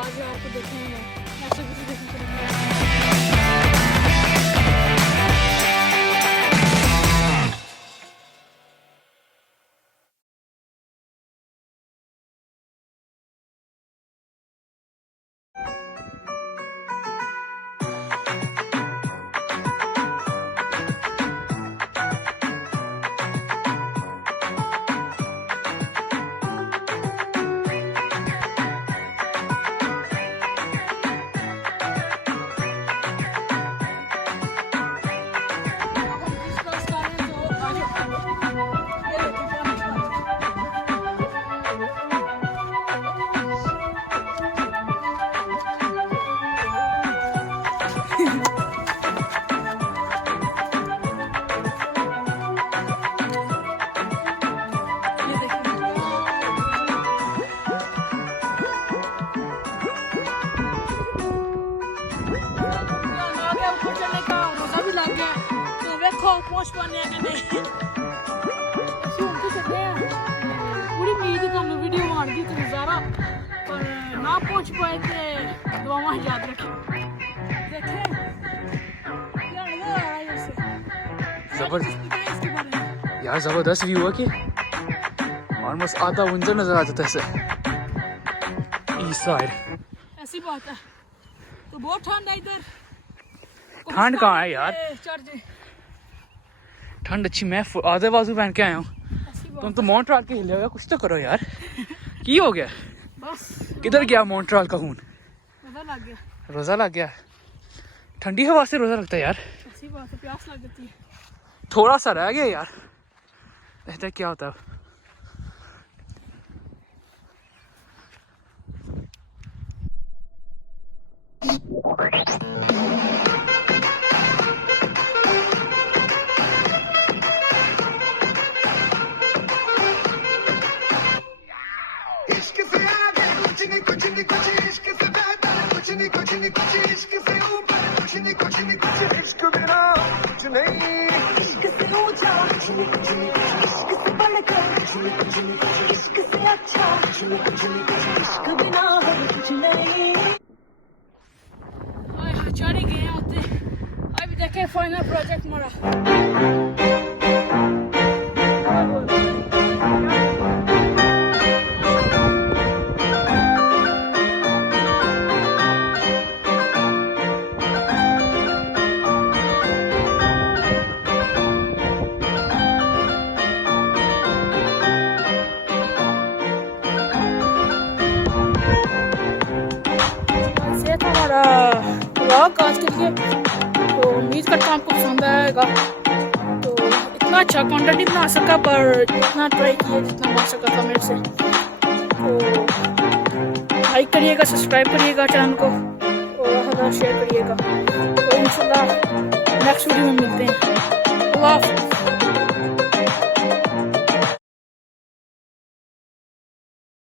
आज यार को देखेंगे ऐसे कुछ देखेंगे। पहुंच पाने कि नहीं ਅਸੀਂ ਹੁਣ ਤੇ ਚੱਲੇ ਆ ਪੂਰੀ ਉਮੀਦ ਤੁਹਾਨੂੰ ਵੀਡੀਓ ਆਉਣ ਦੀ ਤੇ ਨਜ਼ਾਰਾ ਪਰ ਨਾ ਪਹੁੰਚ ਪਾਏ ਤੇ ਦੁਆਵਾਂ ਯਾਦ ਰੱਖਿਓ देखे यार वो आ रहा है इससे जबरदस्त यार, जबरदस्त व्यू है कि ऑलमोस्ट आधा विंडो नजर आ जाता है ऐसे ईस्ट साइड। ऐसी बात है तो बहुत ठंड है इधर। ठंड कहाँ है यार, चढ़ जे ठंड अच्छी। मैं आधे बाजू पहन के आया हूँ, तुम तो मॉन्ट्रियल के हिले हो, कुछ तो करो यार। की हो गया बस किधर गया मॉन्ट्रियल का खून? रोजा लग गया। रोजा लग गया? ठंडी हवा से रोजा लगता है यार। ऐसी बात है, प्यास लग जाती है। थोड़ा सा रह गया यार, देखते हैं क्या होता है। चढ़ गए होते अभी देखे फाइनल प्रोजेक्ट हमारा। हमारा ब्लॉग आज के लिए तो उम्मीद करता हूँ आपको पसंद आएगा। तो इतना अच्छा कंटेंट नहीं बना सका पर इतना ट्राई किया जितना बन सका था मेरे से। तो लाइक करिएगा, सब्सक्राइब करिएगा चैनल को और शेयर करिएगा। तो इंशाल्लाह नेक्स्ट वीडियो में मिलते हैं। अल्लाह हाफ़िज़।